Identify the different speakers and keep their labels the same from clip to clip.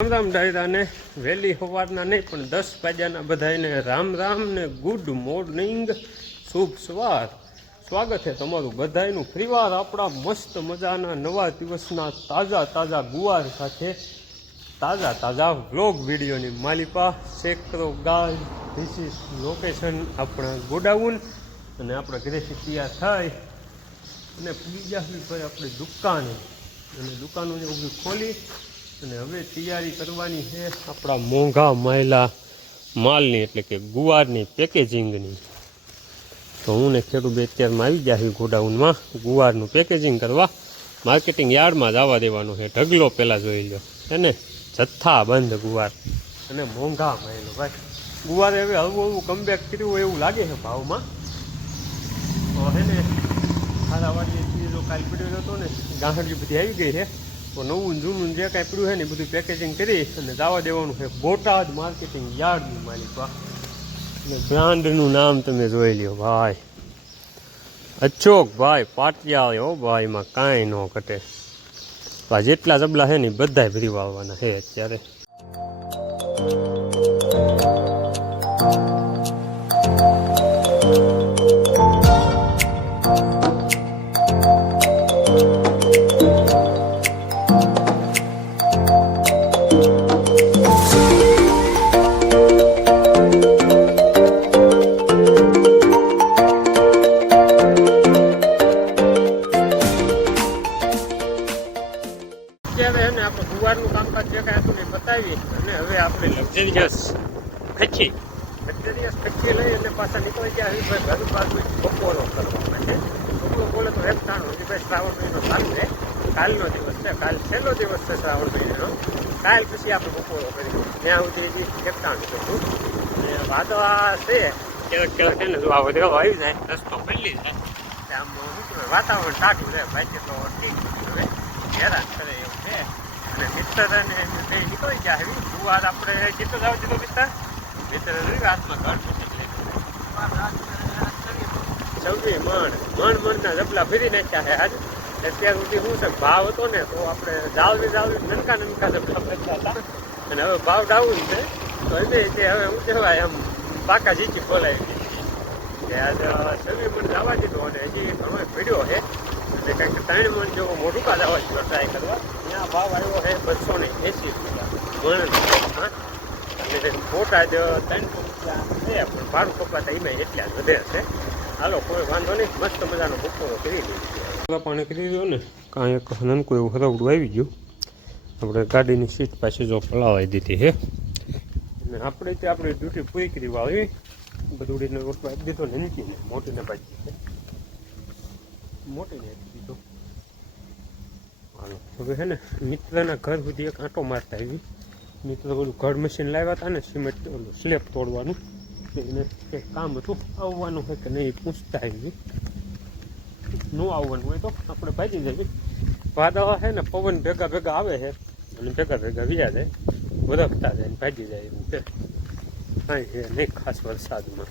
Speaker 1: રામ રામ ડાયરાને, વહેલી સવારના નહીં, પણ દસ વાગ્યાના બધાને રામ રામ ને ગુડ મોર્નિંગ શુભ સવાર. સ્વાગત છે તમારું બધાયનું. ફરીવાર આપણા મસ્ત મજાના નવા દિવસના તાજા તાજા ગુવાર સાથે તાજા તાજા વ્લોગ વિડીયોની માલિપા સેક્રો ગાલ ધીસ ઇઝ લોકેશન આપણા ગોડાઉન અને આપણા ઘરેથી તૈયાર થાય. અને બીજા ભાઈ આપણી દુકાને. અને દુકાનો જે ખોલી અને હવે તૈયારી કરવાની છે આપણા મોંઘા માયલા માલની, એટલે કે ગુવારની પેકેજિંગની તો હું ને ખેડૂત બે અત્યારમાં આવી ગયા છે ગોડાઉનમાં. ગુવારનું પેકેજિંગ કરવા માર્કેટિંગ યાર્ડમાં જ આવવા દેવાનું છે. ઢગલો પહેલાં જોઈ લો એને જથ્થા બંધ ગુવાર. અને મોંઘા માયલો ભાઈ. ગુવારે હવે હળવું હળવું કમબેક કર્યું હોય એવું લાગે છે ભાવમાં. તો હે ને સારા વાડીએ કાલ પીડ્યો હતો ને ગાંઠડી બધી આવી ગઈ છે. તો નવું જૂનું જે કાંઈ પડ્યું છે ને બધું પેકેજિંગ કરી અને જવા દેવાનું છે. બોટાદ માર્કેટિંગ યાર્ડની માલિક અને બ્રાન્ડનું નામ તમે જોઈ લ્યો, ભાઈ. અચોક ભાઈ પાટિયા હો, ભાઈ માં કાંઈ ન ઘટે. આ જેટલા જબલા છે ને બધા ભરી વાવવાના છે અત્યારે. હજી શ્રાવણ મહિનો ચાલુ છે. કાલનો દિવસ છે. કાલ છેલ્લો દિવસ છે શ્રાવણ મહિનાનો. કાલ પછી આપણે બપોરો કરી ત્યાં સુધી હજી ખેપતાણ છું અને વાદળા છે. ક્યારેક ક્યારેક છે ને જો આ આવી જાય. રસ્તો આમ વાતાવરણ ટાઢું રહે બાકી તો ઠીક હવે. હેરાન કરે એવું છે. અને મિત્ર અને બે નીકળી ગયા એવી ગુવાર આપણે કેટલો જાવ દીધો મિત્ર મિત્ર ઘર સૌથી મણ. મણ મણના જબલા ફેરી નાખ્યા છે આજ. અત્યાર સુધી શું છે, ભાવ હતો ને, તો આપણે જાવલી જાવલી નનકા નનકા જબલા ફેરતા હતા. અને હવે ભાવ ડાઉન છે. તો એને તે હવે શું કહેવાય, આમ પાકા જીચી બોલાવી કે આજે સવી મણ જવા દીધો અને હજી ઘણો ભીડ્યો છે. એટલે કંઈક ત્રણ મણ જેવો મોટું કાઢ આવવા જેવો ટ્રાય કરવા. ત્યાં ભાવ આવ્યો છે બસો ને એંસી રૂપિયા. મણ એટલે મોટા જ ત્રણસો રૂપિયા છે, પણ ભાડું કપાતા એમાં એટલા જ વધે છે. હાલો કોઈ વાંધો નહીં. મસ્ત મજાનો બપોરો કરી લઈએ પાણી કરી દો ને કાંઈ એક નનકું એવું હરવડું આવી ગયું. આપણે ગાડીની સીટ પાસે જો પલાવાઈ દીધી છે. અને આપણે તે આપણી ડ્યુટી પૂરી કરી વાળી. બધુડીને રોટલો આપી દીધો ને નીચીને. મોટીને પાછી મોટીને આપી દીધો. હાલો હવે છે ને મિત્રના ઘર સુધી એક આંટો મારતા આવી. મિત્ર ઓલું ઘર મશીન લાવ્યા હતા ને સિમેન્ટ ઓલું સ્લેબ તોડવાનું. એને કંઈક કામ હતું આવવાનું હોય કે નહીં પૂછતા આવી ન આવવાનું હોય તો આપણે ભાજી જઈએ વાદળા છે ને પવન ભેગા ભેગા આવે છે અને ભેગા ભેગા વ્યા જાય વરખતા જાય ને ભાજી જાય એમ છે કાંઈ છે નહીં ખાસ વરસાદમાં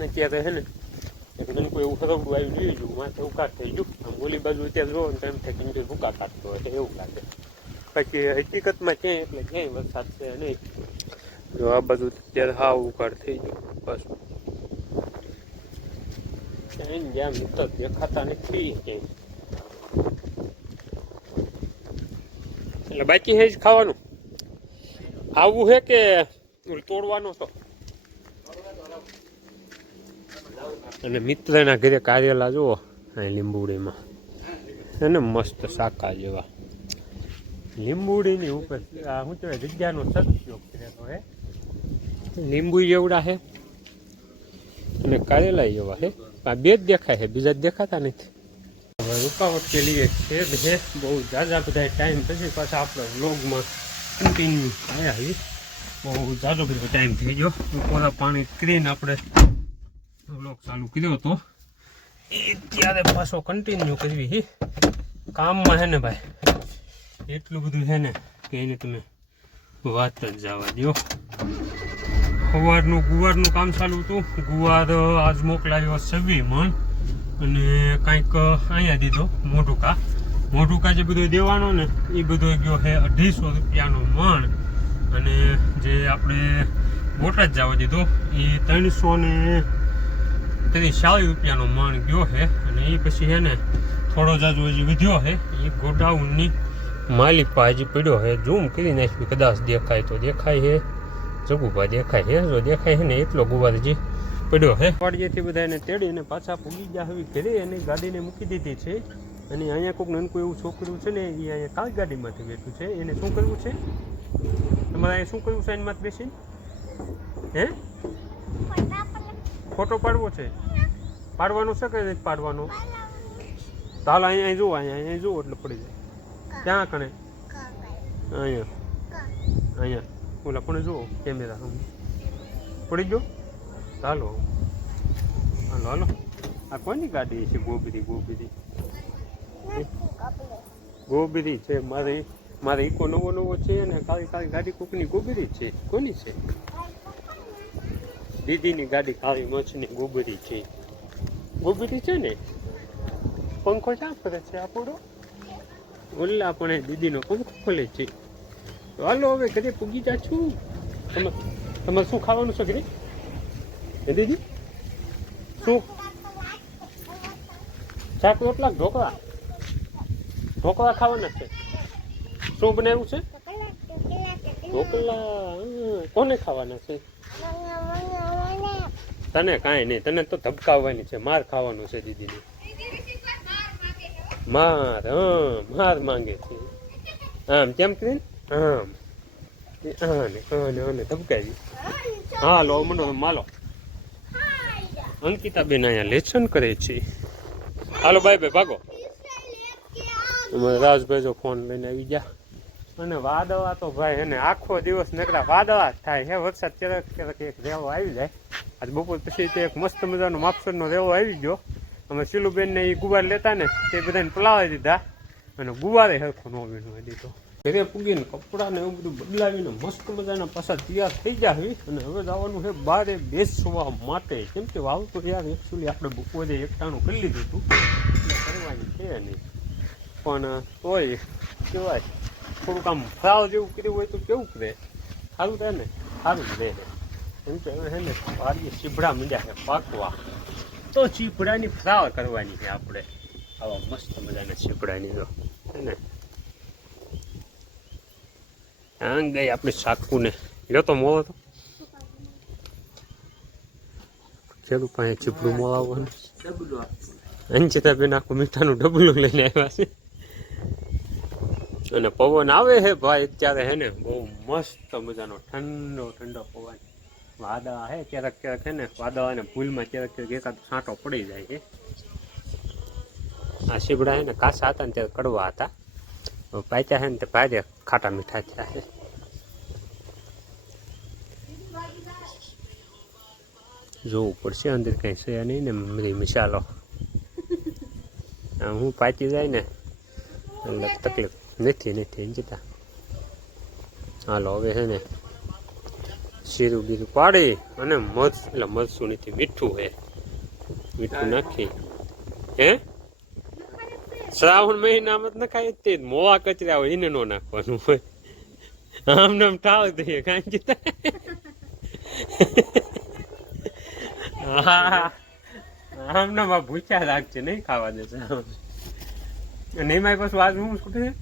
Speaker 1: અત્યારે છે ને એકદમ કોઈ એવું હરવડું આવ્યું જોઈ ગયું માથે ઉકાટ થઈ ગયું આમ ઓલી બાજુ અત્યારે જોવો ને એમ થાય કે ભૂકા કાઢતો હોય એવું લાગે પછી હકીકતમાં ક્યાંય એટલે ક્યાંય વરસાદ છે નહીં જો આ બધું અત્યારે હાવ ઉકાળ થઈ ગયું, બસ. જ્યાં મિત્ર દેખાતા નથી એટલે બાકી હે જ ખાવાનું? આવું છે કે તોડવાનો તો? અને મિત્રના ઘરે કાર્યલા જુઓ અહીં લીંબુડીમાં. છે ને મસ્ત શાકા જેવા. લીંબુડીની ઉપર, આ શું કહેવાય, જગ્યાનો સદુપયોગ કરેલો હે. લીંબુ જેવડા છે અને કારેલા જેવા છે આ બે જ દેખાય છે બીજા જ દેખાતા નથી. હવે રૂકાવટ કે લીએ ખેદ છે બહુ ઝાઝા બધા ટાઈમ પછી પાછા આપણે વ્લોગમાં કન્ટિન્યુ આવ્યા છીએ બહુ ઝાઝો બધો ટાઈમ થઈ ગયો. બપોરા પાણી કરીને આપણે વ્લોગ ચાલુ કર્યો હતો. એ ત્યારે પાછો કન્ટિન્યુ કરવી હી. કામમાં છે ને ભાઈ. એટલું બધું છે ને કે એને તમે વાત જ જવા દો ગુવારનું ગુવારનું કામ ચાલુ હતું. ગુવાર આજ મોકલાવ્યો છવ્વી મણ. અને કાંઈક અહીંયા દીધો, મોઢુકા. મોઢુકા જે બધો દેવાનો ને, એ બધો ગયો છે અઢીસો રૂપિયાનો મણ. અને જે આપણે બોટાદ જવા દીધો, એ ત્રણસો ને ત્રીસ ચાલીસ રૂપિયાનો મણ ગયો છે. અને એ પછી છે ને, થોડો જાજુ હજી વધ્યો છે. એ ગોડાઉનની માલિક પાસે હજી પડ્યો છે. ઝૂમ કરી નાખ્યું કદાચ દેખાય તો દેખાય છે. જગુભા દેખાય છે જો દેખાય છે ને એટલો ગુવાર હજી પડ્યો હે વાડીએથી બધાને તેડીને પાછા પૂગી ગયા હવે ઘરે એની ગાડીને મૂકી દીધી છે. અને અહીંયા કોઈક નાનકું એવું છોકરું છે ને એ અહીંયા કાલ ગાડીમાંથી બેઠું છે. એને શું કરવું છે? તમારે અહીંયા શું કરવું છે? એની માથે બેસીને? હે? ફોટો પાડવો છે? પાડવાનો છે કે નથી પાડવાનો? તાલ અહીંયા અહીં જુઓ અહીંયા અહીંયા જુઓ એટલે પડી જાય. ક્યાં કણે? અહીંયા. અહીંયા. ઓલા પણ જુઓ? કેમેરા. પડી ગયો? ચાલો હાલો હાલો. આ કોની ગાડી છે? ગોબરી ગોબરી. ગોબરી છે. મારે મારે ઈકો નવો નવો છે અને કાળી કાળી ગાડી કોકની ગોબરી છે? કોની છે? દીદીની ગાડી કાળી મચની ગોબરી છે. ગોબરી છે ને? પંખો ક્યાં ફરે છે? આપણો ઓલા પણ દીદીનો પંખો ખોલે છે. હાલો, હવે ઘરે પૂગી જા છું. તમે તમારે શું ખાવાનું છે ઘરે? એ દીદી? શું? શાક રોટલા ઢોકળા? ઢોકળા ખાવાના છે. શું બનાવ્યું છે? ઢોકળા કોને ખાવાના છે? તને કાંઈ નહીં. તને તો ધબકાવવાની છે. માર ખાવાનું છે દીદીને. માર, હા, માર માંગે છે. આમ, કેમ કરીને? આમ. આને આને ધબકાવી હા, લો મનો માલો અંકિતાબેન અહીંયા લેસન કરે છે. હાલો, બાય બાય, ભાગો. રાજભાઈ જો ફોન લઈને આવી ગયા. અને વાદળા તો ભાઈ, એને આખો દિવસ નકરા વાદળા જ થાય. હે, વરસાદ ક્યારેક ક્યારેક એક રેવો આવી જાય. આજ બપોર પછી તો એક મસ્ત મજાનો માપસરનો રેવો આવી ગયો. અમે શીલુબેનને એ ગુવાર લેતા ને તે બધાને પલાવી દીધા. અને ગુવારે હરખો નો વીણવા દીધો. ઘરે પૂગીને કપડાને એવું બધું બદલાવીને મસ્ત મજાના પાછા તૈયાર થઈ જાય અને હવે જવાનું છે બારે બેસવા માટે. કેમ કે વાવ તો યાર એકચ્યુઅલી આપણે બપોરે એકટાણું કરી લીધું હતું. કરવાની છે નહીં. પણ, તોય કહેવાય થોડુંક આમ ફ્રાવ જેવું કર્યું હોય તો કેવું કરે? સારું થાય ને? સારું જ રહે. એમ કે હવે છે ને વારીએ ચીભડા મીડ્યા છે પાકવા. તો ચીભડાની ફ્રાવ કરવાની છે આપણે. આવા મસ્ત મજાના ચીભડાની જો. હે ને? આમ ગઈ આપણે સાકુને. લ્યો તો મોળો તો. ચેલું પાસે ચીપડું મોળાવવાનું અંચિતા બેન આખું મીઠાનું ડબલું લઈને આવ્યા છે. અને પવન આવે છે ભાઈ, અત્યારે હે ને બહુ મસ્ત મજાનો, ઠંડો ઠંડો પવન. વાદળા હે, ક્યારેક ક્યારેક હે ને, વાદળા ને ભૂલમાં ક્યારેક ક્યારેક એકાદ છાંટો પડી જાય છે. આ શીબડા હે ને કાસા હતા ને ત્યારે કડવા હતા. પાચ્યા છે ને તે ભારે ખાટા મીઠા થયા છે. જોવું પડશે, અંદર કંઈ છે નહીં ને મરી ચાલો. હું પાચી જાય ને એટલે તકલીફ નથી નથી જતા હાલો, હવે છે ને શીરું બીરું પાડી અને મધ, એટલે મરચું નથી, મીઠું હે મીઠું નાખી. હે? શ્રાવણ મહિનામાં જ નખાય તે મોવા કચરા હોય એને નો નાખવાનું હોય. આમ નામ ઠાવ દઈએ કાંઈ હા આ ભૂખ્યા લાગશે નહીં અને એમાં પાછું આજ હું શું છે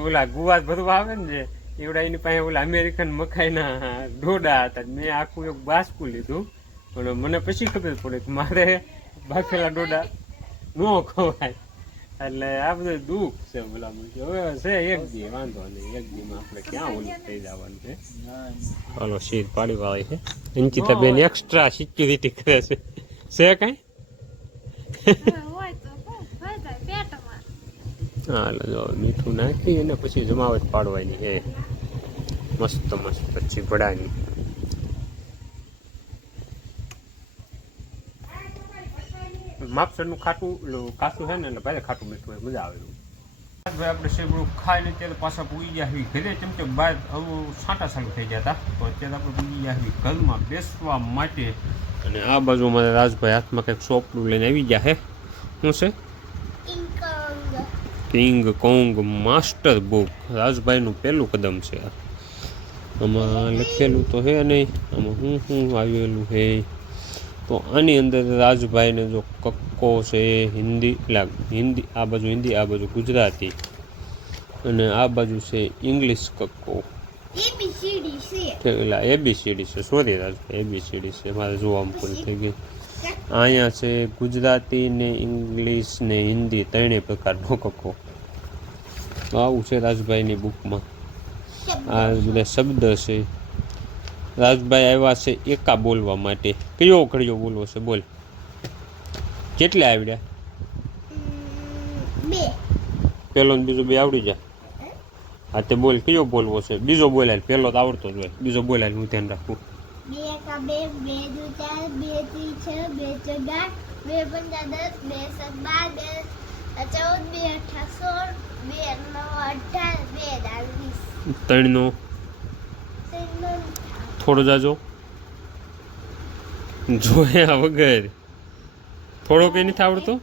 Speaker 1: ઓલા ગુવાસ ભરવા આવે ને એવડા એની પાસે ઓલા અમેરિકન મકાઈના ડોડા હતા. મેં આખું એક બાસકું લીધું. પણ મને પછી ખબર પડે કે મારે બાફેલા ડોડા ન ખવાય. એટલે આ બધું દુઃખ છે ભલામણ કે હવે છે એક દી વાંધો નહીં એક દીમાં આપણે ક્યાં ઓલું થઈ જવાનું છે? હાલો શીર પાડી વાળી છે. અંકિતા બેન એક્સ્ટ્રા સિક્યુરિટી કરે છે. છે કઈ? હાલો જો મીઠું નાખી અને પછી જમાવટ પાડવાની છે. મસ્ત મસ્ત પછી ભડાની માપસરનું ખાટું કાસું કાચું છે ને એટલે પહેલાં ખાટું મીઠું હોય મજા આવે એવું. ભાઈ આપણે શેબડું ખાઈને ત્યારે પાછા પૂગી ગયા હોય ઘરે કેમ કે બહાર આવું છાંટા ચાલુ થઈ ગયા હતા. તો અત્યારે આપણે પૂગી ગયા હોય ઘરમાં બેસવા માટે. અને આ બાજુ મારા રાજભાઈ હાથમાં કંઈક સોપડું લઈને આવી ગયા છે શું છે?
Speaker 2: King
Speaker 1: King Kong master book. રાજભાઈનું પહેલું કદમ છે આમાં લખેલું તો હે નહીં આમાં હું શું આવેલું છે તો આની અંદર રાજભાઈને જો કક્કો છે હિન્દી એટલે હિન્દી આ બાજુ હિન્દી આ બાજુ ગુજરાતી અને આ બાજુ છે ઇંગ્લિશ કક્કો. એટલે એબીસીડી છે. સોરી રાજભાઈ એબીસીડી છે. મારે જોવામાં પૂરી થઈ ગઈ. અહીંયા છે ગુજરાતી ને ઇંગ્લિશ ને હિન્દી ત્રણેય પ્રકારનો કક્કો. આવું છે રાજભાઈની બુકમાં આ બધા શબ્દ છે. રાજભાઈ આવ્યા છે એકા બોલવા માટે. કયો ઘડિયો બોલવો છે બોલ. કેટલા આવડ્યા? પેલો ને બીજો બે આવડી જાય. હા તે બોલ કયો બોલવો છે? બીજો બોલાય પેલો તો આવડતો જ હોય. બીજો બોલાય હું ધ્યાન રાખું.
Speaker 2: બે કા બે બે દુ ચાર બે ત્રી છ બે ચૌદ બે પંજા દસ બે સાત બાર બે ચૌદ બે અઠાર સોળ બે નવ અઢાર બે દાળ વીસ.
Speaker 1: ત્રણનો થોડો જાજો. જોયા વગર. થોડો કઈ નથી આવડતો?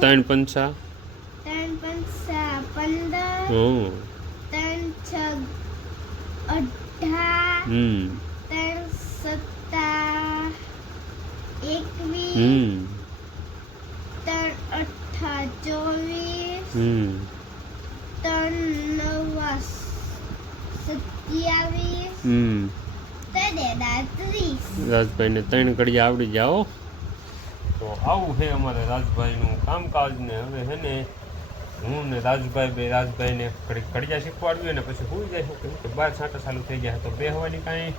Speaker 2: ત્રણ
Speaker 1: પંચા.
Speaker 2: ત્રણ પંચા પંદર ત્રણ છ અઢાર
Speaker 1: હમ
Speaker 2: ત્રણ સત્તા એકવીસ
Speaker 1: હમ
Speaker 2: ત્રણ અઠા ચોવીસ
Speaker 1: હમ
Speaker 2: ત્રણ નવા સત્યાવીસ
Speaker 1: હમ
Speaker 2: ત્રણ ત્રીસ
Speaker 1: રાજભાઈને ત્રણ કડિયા આવડી જાઓ. તો આવું છે અમારે રાજભાઈનું કામકાજ ને હવે છે ને હું ને રાજભાઈ બે રાજભાઈને ઘડીક કડિયા શીખવાડ્યું ને પછી હું જાય. કેમ કે બાર છાંટા ચાલુ થઈ ગયા તો બેહવાની કાંઈ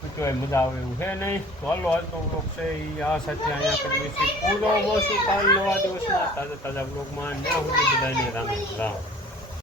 Speaker 1: શું કહેવાય મજા આવે એવું છે નહીં. તો હાલો આજનો બ્લોગ છે એ આ સાથે અહીંયા કરીએ છીએ પૂરો બસું કાલ નવા દિવસના તાજા તાજા બ્લોગમાં ના હું બધાને રામ રામ.